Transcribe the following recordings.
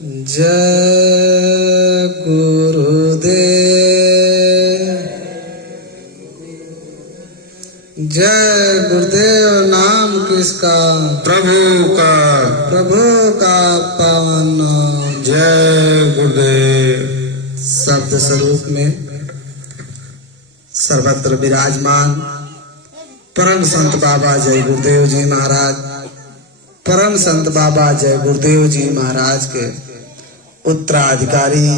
जय गुरुदेव। जय गुरुदेव नाम किसका? प्रभु का। प्रभु का पावन नाम। जय गुरुदेव। शब्द स्वरूप में सर्वत्र विराजमान परम संत बाबा जय गुरुदेव जी महाराज, परम संत बाबा जय गुरुदेव जी महाराज के उत्तराधिकारी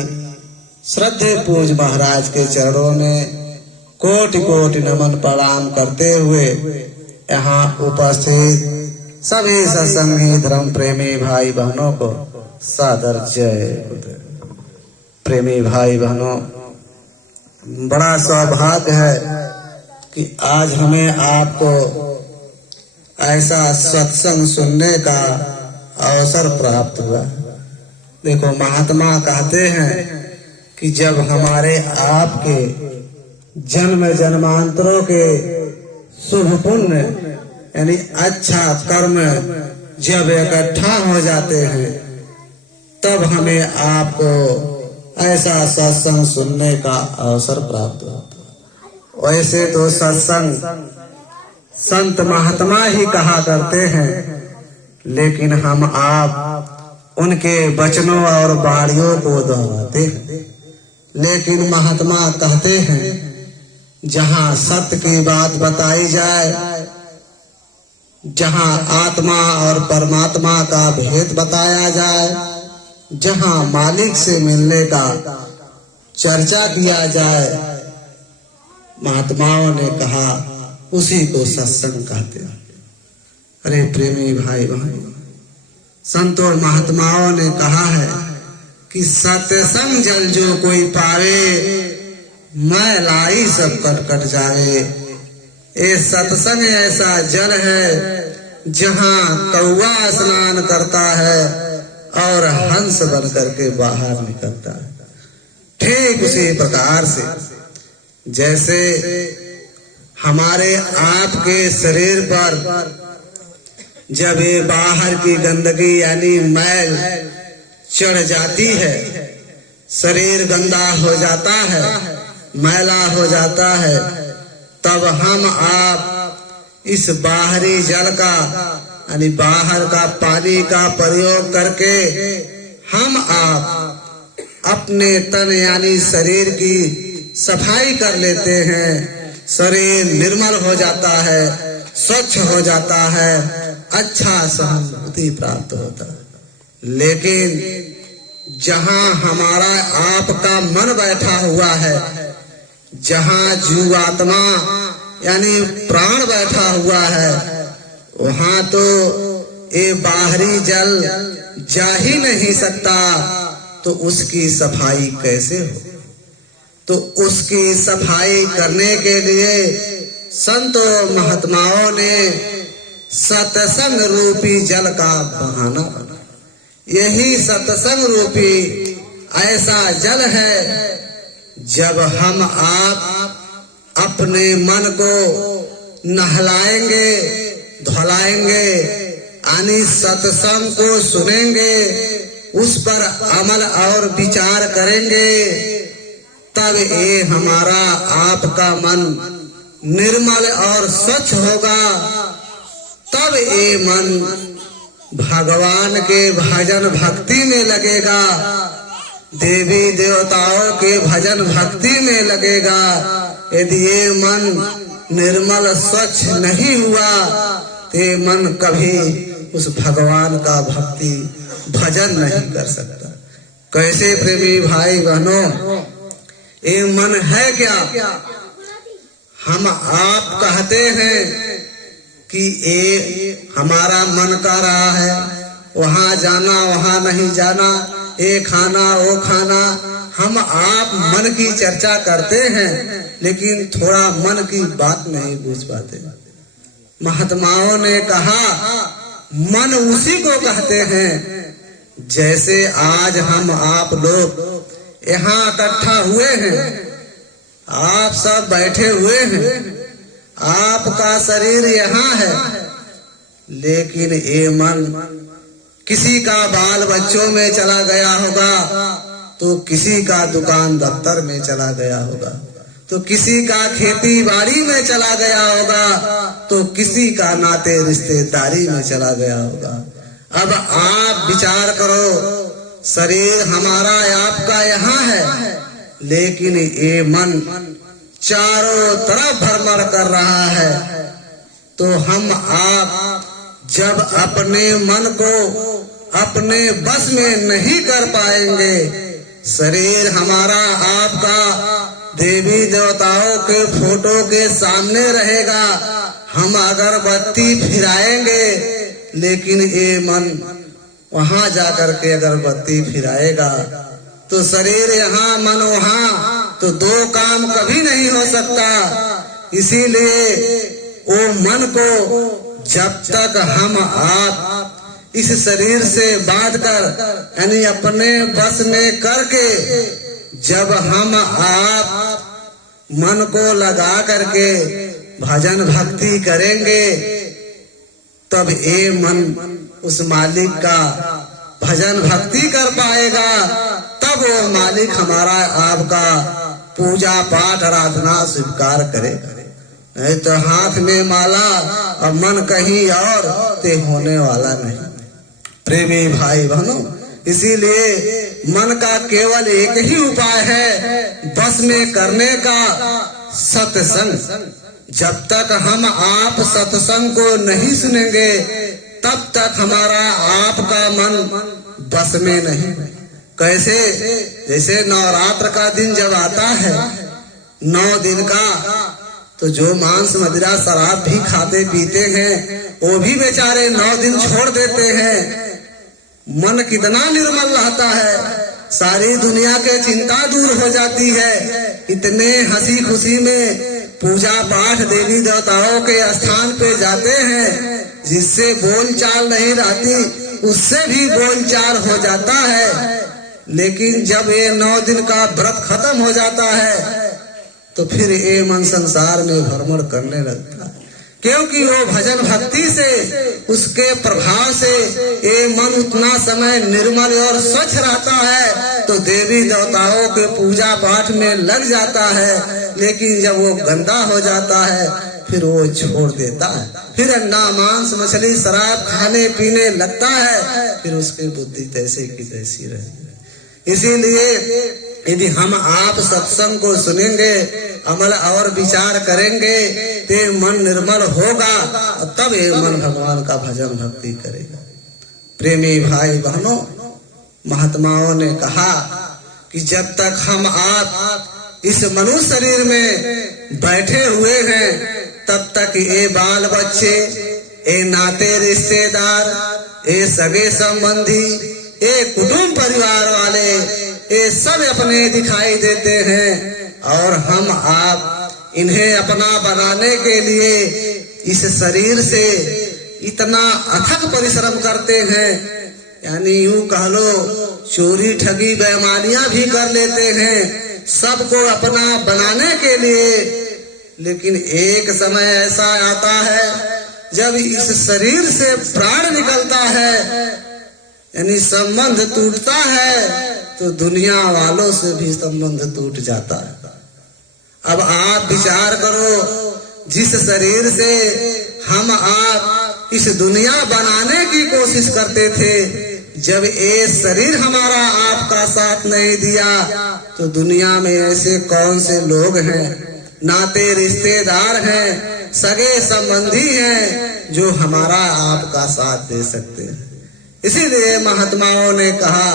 श्रद्धे पूज महाराज के चरणों में कोटि कोटि नमन प्रणाम करते हुए यहाँ उपस्थित सभी सत्संगी धर्म प्रेमी भाई बहनों को सादर जय गुरुदेव। प्रेमी भाई बहनों, बड़ा सौभाग्य है कि आज हमें आपको ऐसा सत्संग सुनने का अवसर प्राप्त हुआ। देखो, महात्मा कहते हैं कि जब हमारे आपके जन्म जन्मांतरों के शुभ पुण्य यानी अच्छा कर्म जब इकट्ठा हो जाते हैं तब हमें आपको ऐसा सत्संग सुनने का अवसर प्राप्त होता है। वैसे तो सत्संग संत महात्मा ही कहा करते हैं, लेकिन हम आप उनके वचनों और वाणियों को दोहराते हैं। लेकिन महात्मा कहते हैं जहाँ सत्य की बात बताई जाए, जहाँ आत्मा और परमात्मा का भेद बताया जाए, जहाँ मालिक से मिलने का चर्चा किया जाए, महात्माओं ने कहा उसी को सत्संग कहते हैं। अरे प्रेमी भाई बहन, संतों और महात्माओं ने कहा है कि सत्संग जल जो कोई पावे, मैं लाई सब कट कट जावे। ये सत्संग ऐसा जल है जहाँ कौवा स्नान करता है और हंस बन करके बाहर निकलता है। ठीक उसी प्रकार से जैसे हमारे आपके शरीर पर जब ये बाहर की गंदगी यानी मैल चढ़ जाती है, शरीर गंदा हो जाता है, मैला हो जाता है, तब हम आप इस बाहरी जल का यानी बाहर का पानी का प्रयोग करके हम आप अपने तन यानी शरीर की सफाई कर लेते हैं। शरीर निर्मल हो जाता है, स्वच्छ हो जाता है, अच्छा सहानुभूति प्राप्त होता है। लेकिन जहाँ हमारा आपका मन बैठा हुआ है, जहाँ जीवात्मा यानी प्राण बैठा हुआ है, वहाँ तो ये बाहरी जल जा ही नहीं सकता, तो उसकी सफाई कैसे हो? तो उसकी सफाई करने के लिए संतों महात्माओं ने सत्संग रूपी जल का बहाना बना। यही सत्संग रूपी ऐसा जल है जब हम आप अपने मन को नहलाएंगे, धुलाएंगे, यानी सत्संग को सुनेंगे, उस पर अमल और विचार करेंगे, तब ये हमारा आपका मन निर्मल और स्वच्छ होगा। तब ये मन भगवान के भजन भक्ति में लगेगा, देवी देवताओं के भजन भक्ति में लगेगा। यदि ये मन निर्मल स्वच्छ नहीं हुआ तो ये मन कभी उस भगवान का भक्ति भजन नहीं कर सकता। कैसे प्रेमी भाई बहनों, ये मन है क्या? हम आप कहते हैं कि ये हमारा मन कर रहा है, वहाँ जाना वहाँ नहीं जाना, ये खाना वो खाना। हम आप मन की चर्चा करते हैं, लेकिन थोड़ा मन की बात नहीं पूछ पाते। महात्माओं ने कहा मन उसी को कहते हैं जैसे आज हम आप लोग यहाँ इकट्ठा हुए हैं, आप सब बैठे हुए हैं, आपका शरीर यहाँ है, लेकिन ये मन किसी का बाल बच्चों में चला गया होगा, तो किसी का दुकान दफ्तर में चला गया होगा, तो किसी का खेती बाड़ी में चला गया होगा, तो किसी का नाते रिश्तेदारी में चला गया होगा। अब आप विचार करो, शरीर हमारा आपका यहाँ है, लेकिन ये मन चारों तरफ भ्रमण कर रहा है। तो हम आप जब अपने मन को अपने बस में नहीं कर पाएंगे, शरीर हमारा आपका देवी देवताओं के फोटो के सामने रहेगा, हम अगरबत्ती फिराएंगे, लेकिन ये मन वहां जाकर के अगरबत्ती फिराएगा, तो शरीर यहाँ मन वहां, तो दो काम कभी नहीं हो सकता। इसीलिए वो मन को जब तक हम आप इस शरीर से बांध कर यानी अपने बस में करके जब हम आप मन को लगा करके भजन भक्ति करेंगे, तब ये मन उस मालिक का भजन भक्ति कर पाएगा, तब वो मालिक हमारा आपका पूजा पाठ आराधना स्वीकार करेगा। नहीं तो हाथ में माला और मन कहीं और, ते होने वाला नहीं। प्रेमी भाई बहनों, इसीलिए मन का केवल एक ही उपाय है बस में करने का, सत्संग। जब तक हम आप सत्संग को नहीं सुनेंगे, तब तक हमारा आपका मन बस में नहीं। कैसे? जैसे नवरात्र का दिन जब आता है, 9 दिन का, तो जो मांस मदिरा शराब भी खाते पीते हैं, वो भी बेचारे 9 दिन छोड़ देते हैं। मन कितना निर्मल रहता है, सारी दुनिया के चिंता दूर हो जाती है। इतने हंसी खुशी में पूजा पाठ देवी देवताओं के स्थान पे जाते हैं, जिससे बोल चाल नहीं रहती, उससे भी बोल चाल हो जाता है। लेकिन जब ये 9 दिन का व्रत खत्म हो जाता है, तो फिर ये मन संसार में भ्रमण करने लगता है, क्योंकि वो भजन भक्ति से, उसके प्रभाव से ये मन उतना समय निर्मल और स्वच्छ रहता है, तो देवी देवताओं के पूजा पाठ में लग जाता है। लेकिन जब वो गंदा हो जाता है, फिर वो छोड़ देता है, फिर अंडा मांस मछली शराब खाने पीने लगता है, फिर उसकी बुद्धि तैसे की तैसी रहेगी। इसीलिए यदि हम आप सत्संग को सुनेंगे, अमल और विचार करेंगे, तो मन निर्मल होगा, तब ये मन भगवान का भजन भक्ति करेगा। प्रेमी भाई बहनों, महात्माओं ने कहा कि जब तक हम आप इस मनुष्य शरीर में बैठे हुए हैं, तब तक ये बाल बच्चे, ये नाते रिश्तेदार, ये सगे संबंधी, ये कुटुंब परिवार वाले, ये सब अपने दिखाई देते हैं, और हम आप इन्हें अपना बनाने के लिए इस शरीर से इतना अथक परिश्रम करते हैं। यानी यूं कह लो, चोरी ठगी बेईमानियां भी कर लेते हैं, सबको अपना बनाने के लिए। लेकिन एक समय ऐसा आता है जब इस शरीर से प्राण निकलता है, यानी संबंध टूटता है, तो दुनिया वालों से भी संबंध टूट जाता है। अब आप विचार करो, जिस शरीर से हम आप इस दुनिया बनाने की कोशिश करते थे, जब ये शरीर हमारा आपका साथ नहीं दिया, तो दुनिया में ऐसे कौन से लोग हैं, नाते रिश्तेदार हैं, सगे संबंधी हैं, जो हमारा आपका साथ दे सकते हैं। इसीलिए महात्माओं ने कहा,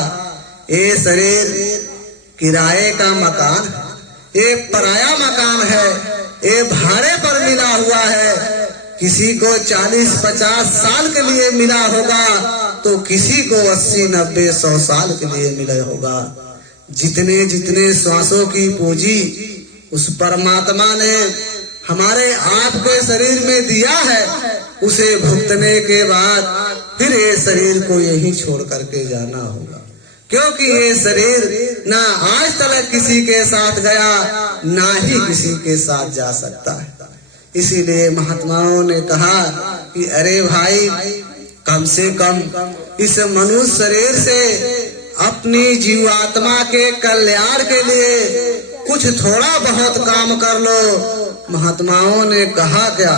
ये शरीर किराए का मकान, ये पराया मकान है, ये भाड़े पर मिला हुआ है। किसी को 40-50 साल के लिए मिला होगा, तो किसी को 80-90-100 साल के लिए मिला होगा। जितने जितने श्वासों की पूंजी उस परमात्मा ने हमारे आपके शरीर में दिया है, उसे भुगतने के बाद फिर ये शरीर को यही छोड़ करके जाना होगा। क्योंकि ये शरीर ना आज तक किसी के साथ गया, ना ही किसी के साथ जा सकता है। इसीलिए महात्माओं ने कहा कि अरे भाई, कम से कम इस मनुष्य शरीर से अपनी जीवात्मा के कल्याण के लिए कुछ थोड़ा बहुत काम कर लो। महात्माओं ने कहा क्या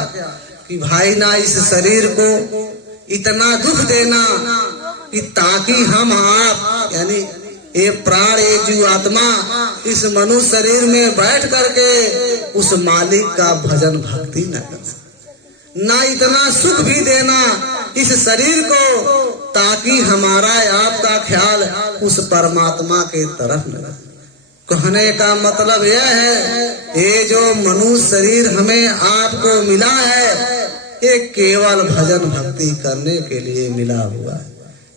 कि भाई ना इस शरीर को इतना दुख देना कि ताकि हम आप यानी ये प्राण ये जीवात्मा इस मनुष्य शरीर में बैठ करके उस मालिक का भजन भक्ति न कर सके, ना इतना सुख भी देना इस शरीर को ताकि हमारा आपका ख्याल उस परमात्मा के तरफ न रहे। कहने का मतलब यह है ये जो मनुष्य शरीर हमें आपको मिला है ये केवल भजन भक्ति करने के लिए मिला हुआ है,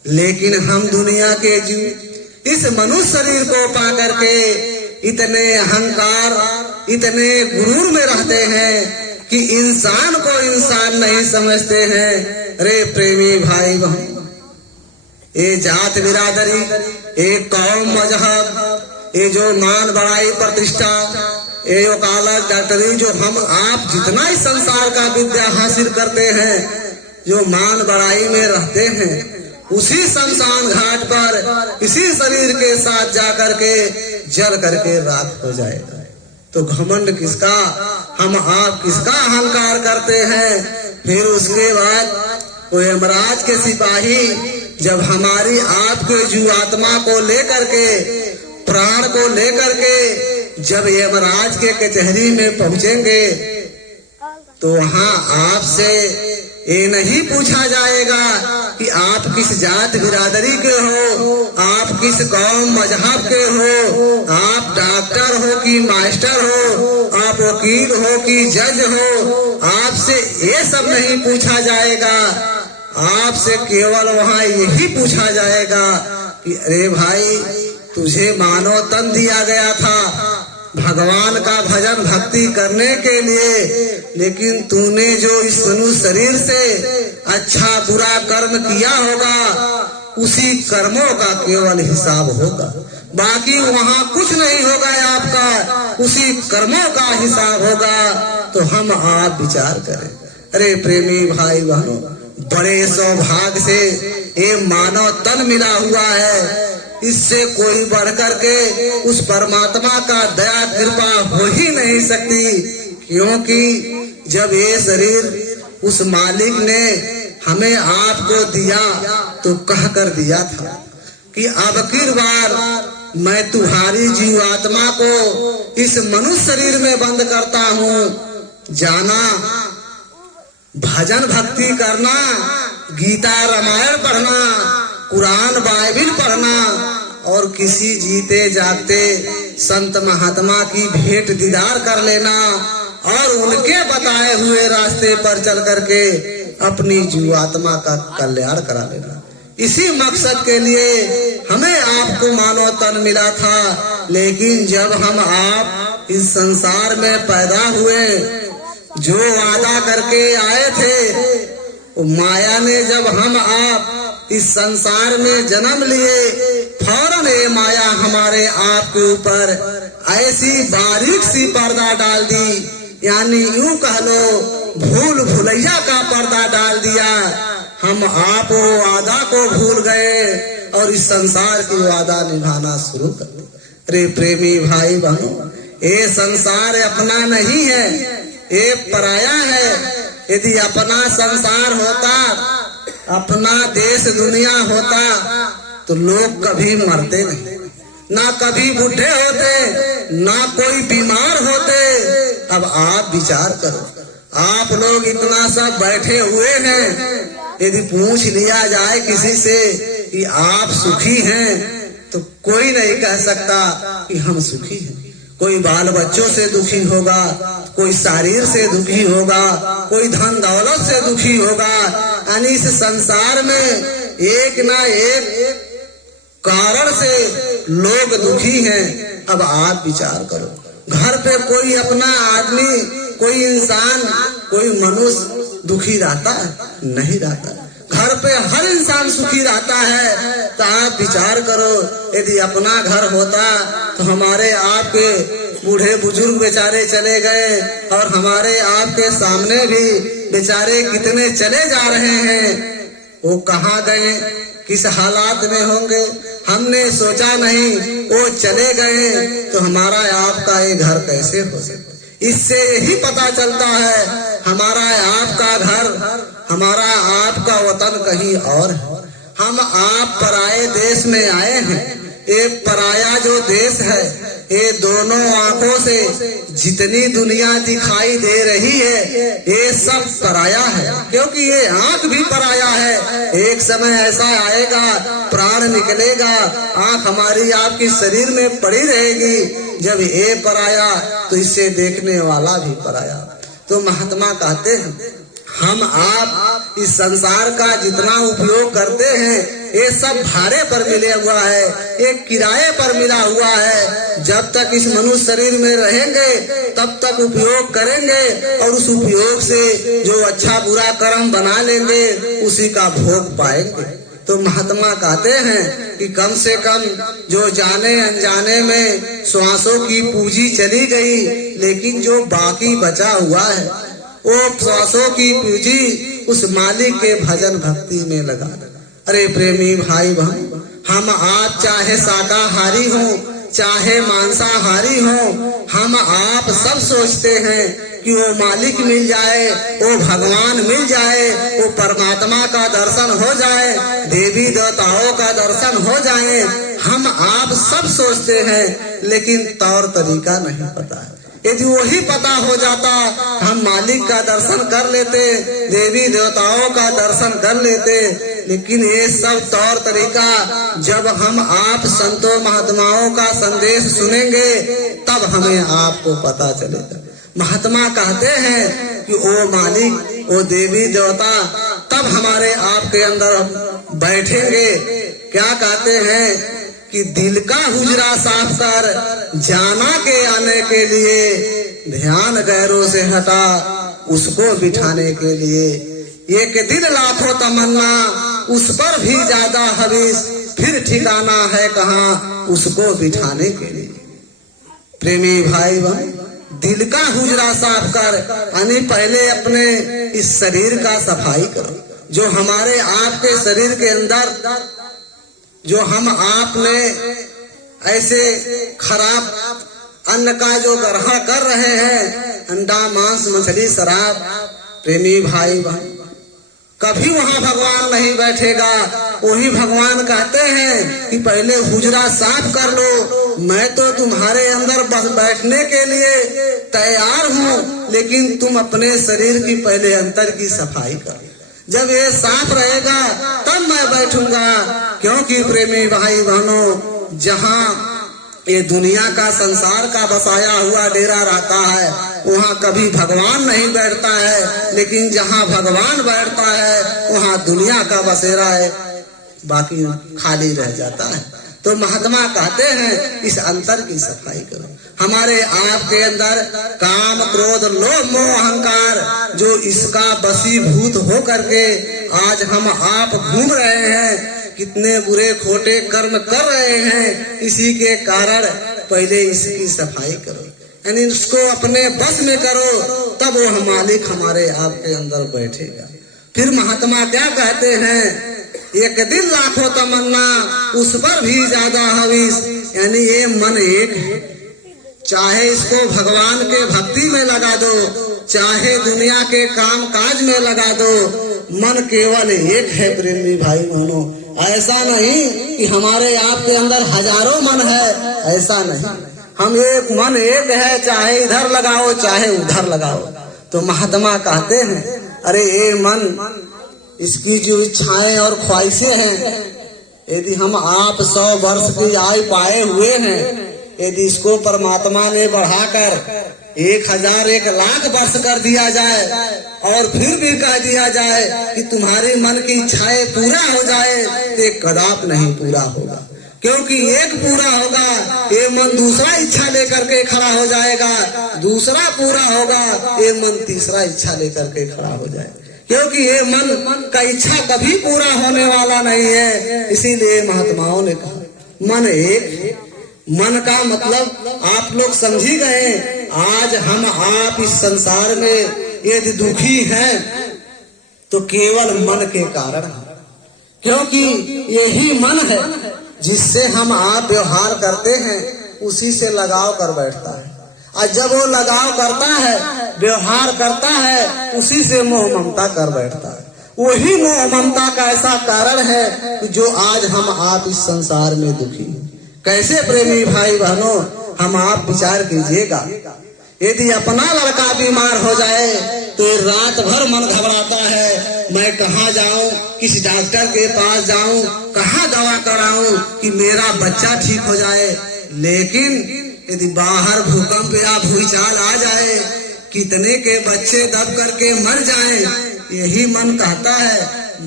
लेकिन हम दुनिया के जीव इस मनुष्य शरीर को पा करके इतने अहंकार इतने गुरूर में रहते हैं कि इंसान को इंसान नहीं समझते हैं। रे प्रेमी भाई बहन, ये जात बिरादरी, ये कौम मजहब, ये जो मान बड़ाई प्रतिष्ठा, ये वकालत डॉक्टरी, जो हम आप जितना ही संसार का विद्या हासिल करते हैं, जो मान बड़ाई में रहते हैं, उसी शमशान घाट पर इसी शरीर के साथ जाकर के जल करके राख हो जाएगा। तो घमंड किसका, हम आप किसका अहंकार करते हैं। फिर उसके बाद वो यमराज के सिपाही जब हमारी आपके जीवात्मा को लेकर के प्राण को लेकर के जब यमराज के कचहरी में पहुंचेंगे तो वहां आपसे ये नहीं पूछा जाएगा कि आप किस जात बिरादरी के हो, आप किस कौम मजहब के हो, आप डॉक्टर हो कि मास्टर हो, आप वकील हो कि जज हो। आपसे ये सब नहीं पूछा जाएगा। आपसे केवल वहां यही पूछा जाएगा कि अरे भाई, तुझे मानव तन दिया गया था भगवान का भजन भक्ति करने के लिए, लेकिन तूने जो इस मनुष्य शरीर से अच्छा बुरा कर्म किया होगा उसी कर्मों का केवल हिसाब होगा, बाकी वहाँ कुछ नहीं होगा आपका, उसी कर्मों का हिसाब होगा। तो हम आप विचार करें। अरे प्रेमी भाई बहनों, बड़े सौभाग्य से ये मानव तन मिला हुआ है, इससे कोई बढ़कर के उस परमात्मा का दया कृपा हो ही नहीं सकती, क्योंकि जब ये शरीर उस मालिक ने हमें आपको दिया तो कह कर दिया था कि अब की बार मैं तुम्हारी जीवात्मा को इस मनुष्य शरीर में बंद करता हूँ। जाना, भजन भक्ति करना, गीता रामायण पढ़ना, कुरान बाइबिल पढ़ना और किसी जीते जागते संत महात्मा की भेंट दीदार कर लेना और उनके बताए हुए रास्ते पर चल करके अपनी जीवात्मा का कल्याण करा लेना। इसी मकसद के लिए हमें आपको मानव तन मिला था, लेकिन जब हम आप इस संसार में पैदा हुए, जो वादा करके आए थे, माया ने जब हम आप इस संसार में जन्म लिए, फौरन ये माया हमारे आप के ऊपर ऐसी बारीक सी पर्दा डाल दी, यानी यूं कह लो भूल भुलैया का पर्दा डाल दिया। हम आप वो वादा को भूल गए और इस संसार की वादा निभाना शुरू कर दिया। अरे प्रेमी भाई बहनों, ये संसार अपना नहीं है, ये पराया है। यदि अपना संसार होता, अपना देश दुनिया होता तो लोग कभी मरते नहीं, ना कभी बूढ़े होते, ना कोई बीमार होते। अब आप विचार करो, आप लोग इतना सब बैठे हुए हैं, यदि पूछ लिया जाए किसी से कि आप सुखी हैं तो कोई नहीं कह सकता कि हम सुखी हैं। कोई बाल बच्चों से दुखी होगा, कोई शरीर से दुखी होगा, कोई धन दौलत से दुखी होगा। यानी इस संसार में एक ना एक कारण से लोग दुखी हैं। अब आप विचार करो, घर पे कोई अपना आदमी, कोई इंसान, कोई मनुष्य दुखी रहता है? नहीं रहता। घर पे हर इंसान सुखी रहता है। तो आप विचार करो, यदि अपना घर होता तो हमारे आपके बूढ़े बुजुर्ग बेचारे चले गए और हमारे आपके सामने भी बेचारे कितने चले जा रहे हैं। वो कहाँ गए, किस हालात में होंगे, हमने सोचा नहीं। वो चले गए तो हमारा आपका ये घर कैसे हो सके। इससे यही पता चलता है हमारा आपका घर, हमारा आपका वतन कहीं और है। हम आप पराये देश में आए हैं। ये पराया जो देश है, ये दोनों आंखों से जितनी दुनिया दिखाई दे रही है ये सब पराया है, क्योंकि ये आंख भी पराया है। एक समय ऐसा आएगा, प्राण निकलेगा, आंख हमारी आपकी शरीर में पड़ी रहेगी। जब ये पराया तो इसे देखने वाला भी पराया। तो महात्मा कहते हैं हम आप इस संसार का जितना उपयोग करते हैं ये सब भाड़े पर मिले हुआ है, ये किराए पर मिला हुआ है। जब तक इस मनुष्य शरीर में रहेंगे तब तक उपयोग करेंगे और उस उपयोग से जो अच्छा बुरा कर्म बना लेंगे उसी का भोग पाएंगे। तो महात्मा कहते हैं कि कम से कम जो जाने अनजाने में श्वासों की पूंजी चली गई, लेकिन जो बाकी बचा हुआ है वो श्वासों की पूंजी उस मालिक के भजन भक्ति में लगा। अरे प्रेमी भाई बहन, हम आप चाहे शाकाहारी हो चाहे मांसाहारी हो, हम आप सब सोचते हैं कि वो मालिक मिल जाए, वो भगवान मिल जाए, वो परमात्मा का दर्शन हो जाए, देवी देवताओं का दर्शन हो जाए। हम आप सब सोचते हैं, लेकिन तौर तरीका नहीं पता है। यदि वही पता हो जाता हम मालिक का दर्शन कर लेते, देवी देवताओं का दर्शन कर लेते। लेकिन ये सब तौर तरीका जब हम आप संतों महात्माओं का संदेश सुनेंगे तब हमें आपको पता चलेगा। महात्मा कहते हैं कि ओ मालिक, ओ देवी देवता तब हमारे आपके अंदर बैठेंगे। क्या कहते हैं कि दिल का हुजरा साफ कर, जाना के आने के लिए ध्यान गैरों से हटा, उसको बिठाने के लिए एक दिल लाखों तमन्ना, उस पर भी ज्यादा हवीस, फिर ठिकाना है कहाँ उसको बिठाने के लिए। प्रेमी भाई बहन, दिल का हुजरा साफ कर, यानी पहले अपने इस शरीर का सफाई करो। जो हमारे आपके शरीर के अंदर जो हम आपने ऐसे खराब अन्न का जो ग्रहण कर रहे हैं, अंडा मांस मछली शराब, प्रेमी भाई बहन, कभी वहाँ भगवान नहीं बैठेगा। वही भगवान कहते हैं कि पहले हुजरा साफ कर लो, मैं तो तुम्हारे अंदर बैठने के लिए तैयार हूँ, लेकिन तुम अपने शरीर की पहले अंतर की सफाई करो। जब ये साफ रहेगा तब मैं बैठूंगा। क्योंकि प्रेमी भाई बहनों, जहाँ ये दुनिया का संसार का बसाया हुआ डेरा रहता है वहाँ कभी भगवान नहीं बैठता है, लेकिन जहाँ भगवान बैठता है वहाँ दुनिया का बसेरा है बाकी खाली रह जाता है। तो महात्मा कहते हैं इस अंतर की सफाई करो। हमारे आपके अंदर काम क्रोध लोभ मोह अहंकार जो इसका बसीभूत हो करके आज हम आप घूम रहे हैं, कितने बुरे खोटे कर्म कर रहे हैं, इसी के कारण पहले इसकी सफाई करो, यानी इसको अपने बस में करो, तब वो मालिक हमारे आपके अंदर बैठेगा। फिर महात्मा क्या कहते हैं, एक दिल लाखों तमन्ना, उस पर भी ज्यादा हवीस, यानी ये मन एक है। चाहे इसको भगवान के भक्ति में लगा दो, चाहे दुनिया के काम काज में लगा दो, मन केवल एक है। प्रेमी भाई बहनों, ऐसा नहीं कि हमारे आपके अंदर हजारों मन है, ऐसा नहीं। हम एक मन एक है, चाहे इधर लगाओ चाहे उधर लगाओ। तो महात्मा कहते हैं अरे ये मन, इसकी जो इच्छाएं और ख्वाहिशें हैं, यदि हम आप 100 वर्ष की आयु पाए हुए हैं, यदि इसको परमात्मा ने बढ़ाकर 1000 1 लाख वर्ष कर दिया जाए और फिर भी कह दिया जाए कि तुम्हारी मन की इच्छाएं पूरा हो जाए, तो कदाप नहीं पूरा होगा। क्योंकि एक पूरा होगा ये मन दूसरा इच्छा लेकर के खड़ा हो जाएगा, दूसरा पूरा होगा ये मन तीसरा इच्छा लेकर के खड़ा हो जाएगा। क्योंकि ये मन का इच्छा कभी पूरा होने वाला नहीं है। इसीलिए महात्माओं ने कहा मन एक। मन का मतलब आप लोग समझी गए। आज हम आप इस संसार में यदि दुखी हैं तो केवल मन के कारण, क्योंकि यही मन है जिससे हम आप व्यवहार करते हैं, उसी से लगाव कर बैठता है। और जब वो लगाव करता है, व्यवहार करता है, उसी से मोह ममता कर बैठता है। वही मोह ममता का ऐसा कारण है कि जो आज हम आप इस संसार में दुखी हैं। कैसे प्रेमी भाई बहनों, हम आप विचार कीजिएगा, यदि अपना लड़का बीमार हो जाए तो रात भर मन घबराता है, मैं कहाँ जाऊं, किस डॉक्टर के पास जाऊं, कहाँ दवा कराऊं कि मेरा बच्चा ठीक हो जाए। लेकिन यदि बाहर भूकंप या भूचाल आ जाए, कितने के बच्चे दब करके मर जाएं, यही मन कहता है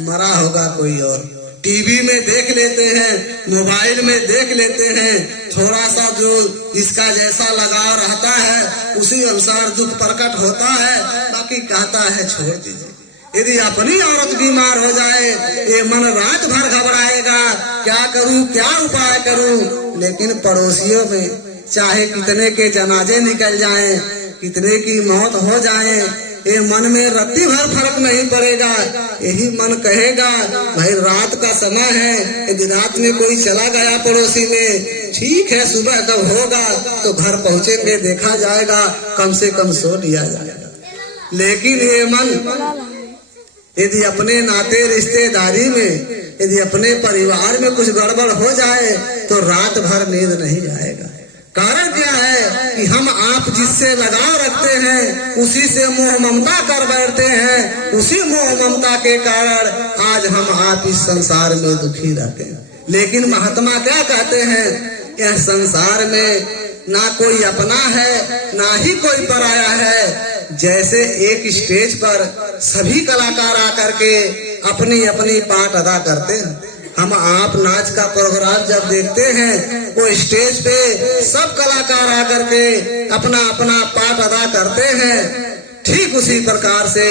मरा होगा कोई और। टीवी में देख लेते हैं, मोबाइल में देख लेते हैं, थोड़ा सा जो इसका जैसा लगाव रहता है उसी अनुसार दुख प्रकट होता है, बाकी कहता है छोड़ दीजिए। यदि अपनी औरत बीमार हो जाए, ये मन रात भर घबराएगा, क्या करूं, क्या उपाय करूं। लेकिन पड़ोसियों में चाहे कितने के जनाजे निकल जाएं, कितने की मौत हो जाए, ये मन में रत्ती भर फर्क नहीं पड़ेगा। यही मन कहेगा भाई रात का समय है, यदि रात में कोई चला गया पड़ोसी में, ठीक है सुबह कब होगा तो घर पहुंचेंगे, देखा जाएगा, कम से कम सो लिया जाएगा। लेकिन ये मन यदि अपने नाते रिश्तेदारी में, यदि अपने परिवार में कुछ गड़बड़ हो जाए तो रात भर नींद नहीं आएगा। कारण क्या है कि हम आप जिससे लगाव रखते हैं उसी से मोह ममता कर बैठते हैं। उसी मोह ममता के कारण आज हम आप इस संसार में दुखी रहते हैं। लेकिन महात्मा क्या कहते हैं, यह संसार में ना कोई अपना है ना ही कोई पराया है। जैसे एक स्टेज पर सभी कलाकार आकर के अपनी अपनी पार्ट अदा करते हैं। हम आप नाच का प्रोग्राम जब देखते हैं, वो स्टेज पे सब कलाकार आकर के अपना अपना पार्ट अदा करते हैं। ठीक उसी प्रकार से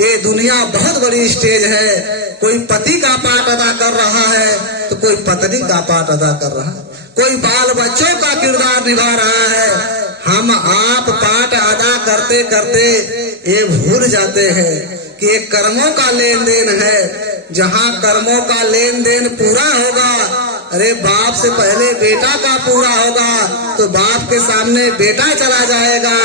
ये दुनिया बहुत बड़ी स्टेज है। कोई पति का पार्ट अदा कर रहा है तो कोई पत्नी का पार्ट अदा कर रहा है, कोई बाल बच्चों का किरदार निभा रहा है। हम आप पार्ट अदा करते करते ये भूल जाते हैं कि ये कर्मों का लेन देन है। जहाँ कर्मों का लेन देन पूरा होगा, अरे बाप से पहले बेटा का पूरा होगा तो बाप के सामने बेटा चला जाएगा,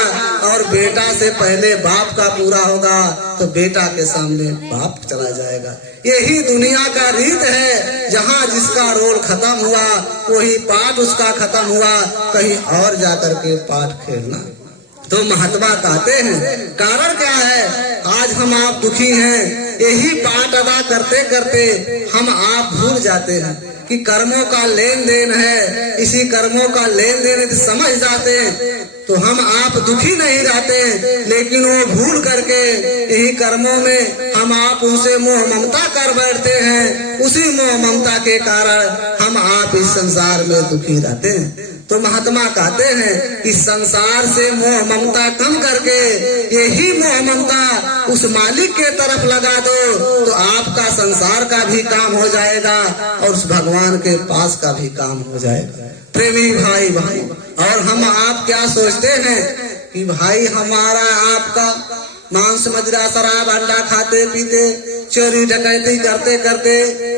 और बेटा से पहले बाप का पूरा होगा तो बेटा के सामने बाप चला जाएगा। यही दुनिया का रीत है। जहाँ जिसका रोल खत्म हुआ वही पाठ उसका खत्म हुआ, कहीं और जाकर के पाठ खेलना। तो महात्मा कहते हैं कारण क्या है, आज हम आप दुखी हैं। यही पाठ अदा करते करते हम आप भूल जाते हैं कि कर्मों का लेन देन है। इसी कर्मों का लेन देन यदि समझ जाते तो हम आप दुखी नहीं रहते। लेकिन वो भूल करके यही कर्मों में हम आप उनसे मोह ममता कर बैठते हैं। उसी मोह ममता के कारण हम आप इस संसार में दुखी रहते हैं। तो महात्मा कहते हैं कि संसार से मोह ममता कम करके यही मोह ममता उस मालिक के तरफ लगा दो तो आपका संसार का भी काम हो जाएगा और उस भगवान के पास का भी काम हो जाएगा। प्रेमी भाई भाई, और हम आप क्या सोचते हैं कि भाई हमारा आपका मांस मदिरा शराब अंडा खाते पीते चोरी डकैती करते करते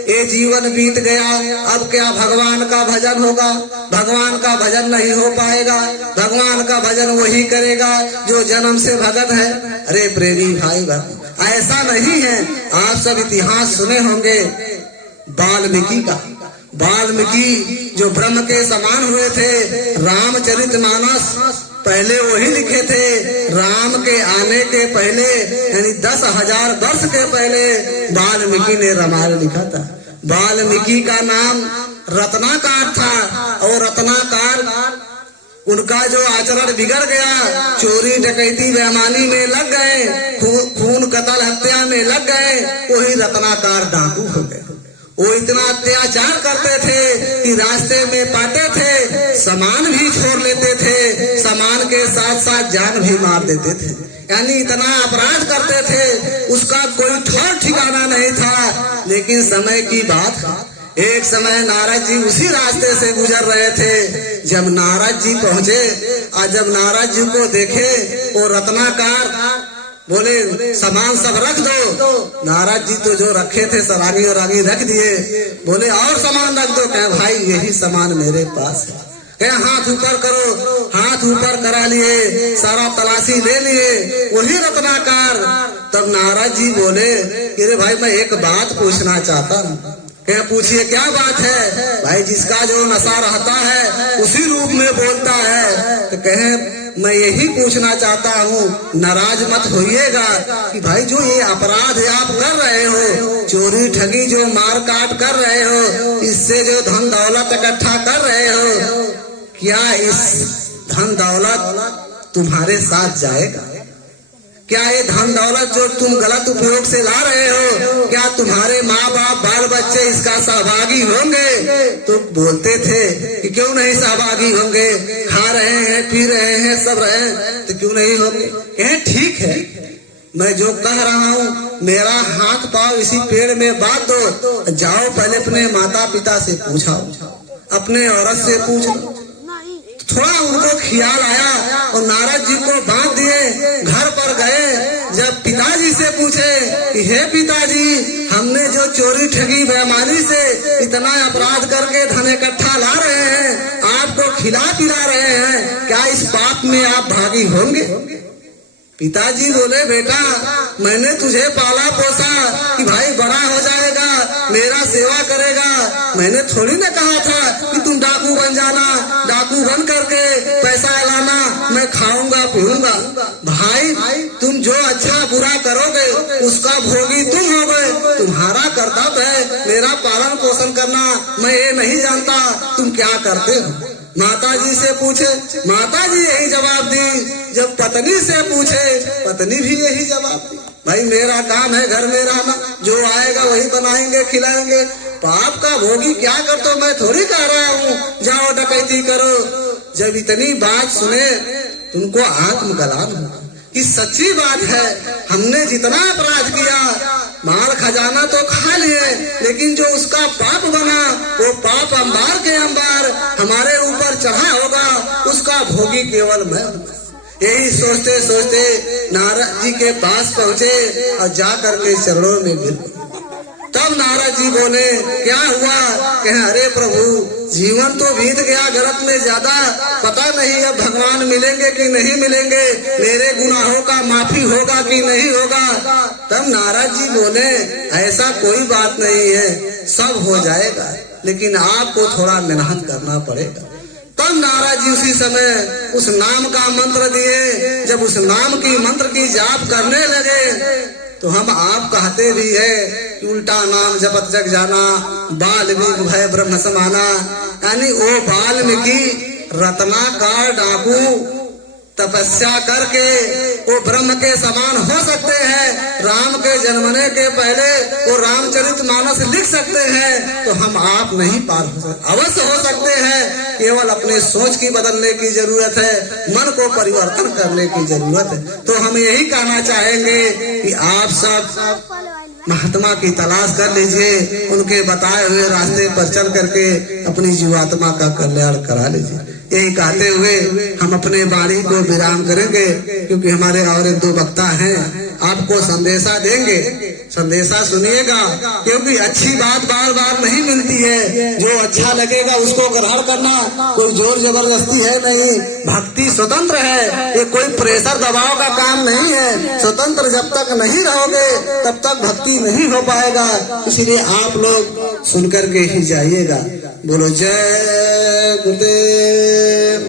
ये जीवन बीत गया, अब क्या भगवान का भजन होगा? भगवान का भजन नहीं हो पाएगा। भगवान का भजन वही करेगा जो जन्म से भगत है। अरे प्रेमी भाई बहन, ऐसा नहीं है। आप सब इतिहास सुने होंगे वाल्मीकि का। वाल्मीकि जो ब्रह्म के समान हुए थे, रामचरितमानस पहले वही लिखे थे। राम के आने के पहले यानी 10,000 वर्ष के पहले वाल्मीकि ने रामायण लिखा था। वाल्मीकि का नाम रत्नाकर था, और रत्नाकर उनका जो आचरण बिगड़ गया, चोरी डकैती बेईमानी में लग गए, खून कत्ल हत्या में लग गए, वही रत्नाकर डाकू हो गए। वो इतना अत्याचार करते थे कि रास्ते में पाते थे, सामान भी छोड़ लेते थे, सामान के साथ साथ जान भी मार देते थे। यानी इतना अपराध करते थे, उसका कोई ठौर ठिकाना नहीं था। लेकिन समय की बात है, एक समय नारद जी उसी रास्ते से गुजर रहे थे। जब नारद जी पहुंचे और जब नारद जी को देखे, वो रत्नाकर बोले सामान सब रख दो। नारद जी तो जो रखे थे सरागी और आगे रख दिए। बोले और सामान रख दो। कहे भाई यही सामान मेरे पास है। कहे हाथ ऊपर करो। हाथ ऊपर करा लिए, सारा तलाशी ले लिए, वही रत्नाकार। तब नारद जी बोले अरे भाई मैं एक बात पूछना चाहता हूँ। कहे पूछिए क्या बात है। भाई जिसका जो नशा रहता है उसी रूप में बोलता है। तो कहे मैं यही पूछना चाहता हूँ, नाराज मत होइएगा कि भाई जो ये अपराध आप कर रहे हो, चोरी ठगी जो मार काट कर रहे हो, इससे जो धन दौलत इकट्ठा कर रहे हो, क्या इस धन दौलत तुम्हारे साथ जाएगा? क्या ये धन दौलत जो तुम गलत उपयोग से ला रहे हो, क्या तुम्हारे माँ बाप बाल बच्चे इसका सहभागी होंगे? तो बोलते थे कि क्यों नहीं सहभागी होंगे, खा रहे हैं पी रहे हैं सब रहे हैं, तो क्यों नहीं होंगे? कहे ठीक है, मैं जो कह रहा हूँ मेरा हाथ पाँव इसी पेड़ में बांध दो। जाओ पहले अपने माता पिता से पूछाओ, अपने औरत से पूछो। थोड़ा उनको ख्याल आया और नारद जी को बांध दिए। घर पर गए, जब पिताजी से पूछे कि हे पिताजी, हमने जो चोरी ठगी बेईमानी से इतना अपराध करके धन इकट्ठा ला रहे हैं, आपको खिला पिला रहे हैं, क्या इस पाप में आप भागी होंगे? पिताजी बोले बेटा मैंने तुझे पाला पोसा कि भाई बड़ा हो जाएगा, मेरा सेवा करेगा। मैंने थोड़ी ना कहा था कि तुम डाकू बन जाना, डाकू बन करके पैसा लाना, मैं खाऊंगा पीऊंगा। भाई तुम जो अच्छा बुरा करोगे उसका भोगी तुम होगे। तुम्हारा कर्तव्य है मेरा पालन पोषण करना। मैं ये नहीं जानता तुम क्या करते हो। माता जी से पूछे, माता जी यही जवाब दी। जब पत्नी से पूछे, पत्नी भी यही जवाब दी। भाई मेरा काम है घर में रहना, जो आएगा वही बनाएंगे खिलाएंगे। पाप का भोगी क्या कर, तो मैं थोड़ी कह रहा हूँ जाओ डकैती करो। जब इतनी बात सुने उनको आत्मगलान हुआ कि सच्ची बात है, हमने जितना अपराध किया, माल खजाना तो खा लिए, लेकिन जो उसका पाप बना वो पाप अंबार के अंबार हमारे ऊपर चढ़ा होगा, उसका भोगी केवल मैं हूँ। यही सोचते सोचते नारद जी के पास पहुँचे और जा करके चरणों में गिर। तब नारद जी बोले क्या हुआ? कहे अरे प्रभु जीवन तो बीत गया, गलत में ज्यादा पता नहीं अब भगवान मिलेंगे कि नहीं मिलेंगे, मेरे गुनाहों का माफी होगा कि नहीं होगा। तब नारद जी बोले ऐसा कोई बात नहीं है, सब हो जाएगा, लेकिन आपको थोड़ा मेहनत करना पड़ेगा। तब नारद जी उसी समय उस नाम का मंत्र दिए। जब उस नाम की मंत्र की जाप करने लगे तो हम आप कहते भी है कि उल्टा नाम जपत जग जाना, बाल्मीकि भय ब्रह्म समाना। यानी वो वाल्मीकि रत्नाकार डाकू तपस्या करके वो ब्रह्म के समान हो सकते हैं। राम के जन्मने के पहले वो रामचरितमानस लिख सकते हैं, तो हम आप नहीं पार हो सकते। अवश्य हो सकते हैं, केवल अपने सोच की बदलने की जरूरत है, मन को परिवर्तन करने की जरूरत है। तो हम यही कहना चाहेंगे कि आप सब महात्मा की तलाश कर लीजिए, उनके बताए हुए रास्ते पर चल करके अपनी जीवात्मा का कल्याण करा लीजिए। यही कहते हुए हम अपने वाणी को विराम करेंगे, क्योंकि हमारे और एक दो वक्ता हैं, आपको संदेशा देंगे, संदेशा सुनिएगा, क्योंकि अच्छी बात बार बार नहीं मिलती है। जो अच्छा लगेगा उसको ग्रहण करना, कोई जोर जबरदस्ती है नहीं। भक्ति स्वतंत्र है, ये कोई प्रेशर दबाव का काम नहीं है। स्वतंत्र जब तक नहीं रहोगे तब तक भक्ति नहीं हो पाएगा। इसलिए आप लोग सुनकर के ही जाइएगा। बोलो जय गुरुदेव।